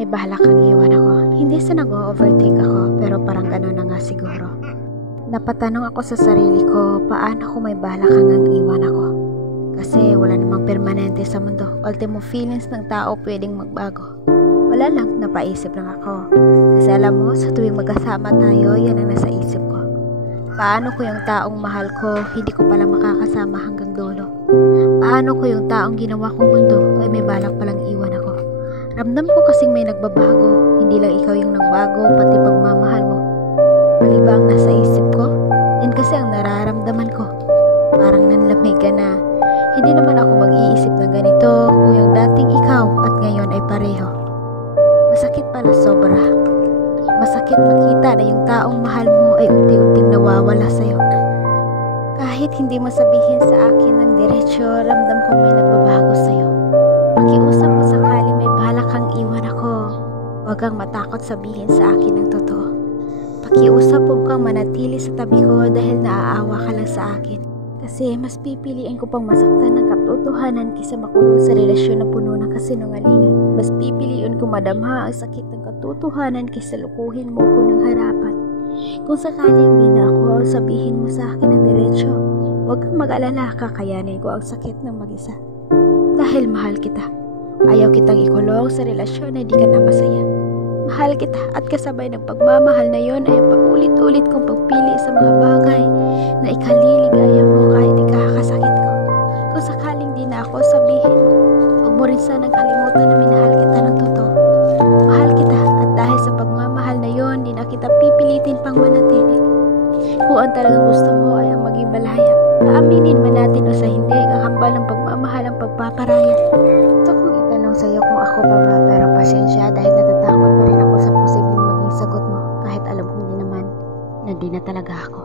may balak kang iwan ako. Hindi sa nag-overthink ako, pero parang gano'n na nga siguro. Napatanong ako sa sarili ko, paano kung may balak kang iwan ako? Kasi wala namang permanente sa mundo. Ultimo feelings ng tao pwedeng magbago. Wala lang, napaisip lang ako. Kasi alam mo, sa tuwing magkasama tayo, yan ang nasa isip ko. Paano ko yung taong mahal ko, hindi ko pala makakasama hanggang dulo? Paano ko yung taong ginawa kong mundo, ay may balak palang iwan ako? Ramdam ko kasing may nagbabago, hindi lang ikaw yung nagbago, pati pagmamahal mo. Mali ba ang nasa isip ko? Yan kasi ang nararamdaman ko. Parang nanlamig ka na. Hindi naman ako mag-iisip na ganito kung yung dating ikaw at ngayon ay pareho. Masakit pala sobra. Masakit makita na yung taong mahal mo ay unti-unting nawawala sa'yo. Kahit hindi mo sabihin sa akin ng diretsyo, ramdam kong may nagbabago sa'yo. Pakiusap mo sakali may balak kang iwan ako. Huwag kang matakot sabihin sa akin ng totoo. Pakiusap mo kang manatili sa tabi ko dahil naaawa ka lang sa akin. Kasi mas pipiliin ko pang masaktan ng katotohanan kaysa makulong sa relasyon na puno ng kasinungalingan. Mas pipiliin ko madamha ang sakit ng katotohanan kaysa lukuhin mo ko ng harapan. Kung sakaling di na ako, sabihin mo sa akin ng diretsyo. Huwag kang mag-alala, kakayanin ko ang sakit ng mag-isa. Dahil mahal kita. Ayaw kitang ikulong sa relasyon na di ka na masaya. Mahal kita at kasabay ng pagmamahal na yon ay paulit-ulit kong pagpili sa mga bagay na ikaliligaya mo kahit ikakasakit ko. Kung sakaling di na ako, sabihin mo. Huwag mo rin sanang kalimutan na minahal kita ng totoo. Mahal kita at dahil sa pagmamahal na yon, di na kita pipilitin pang manatili. Kung ang talagang gusto mo ay ang maging malaya, aaminin man natin o sa hindi, kakambal ng pagmamahal ang pagpaparaya. Gusto kong itanong sa'yo kung ako pa ba, pero pasensya dahil natatakot pa rin ako sa posibleng maging sagot mo kahit alam kong di naman na di na talaga ako.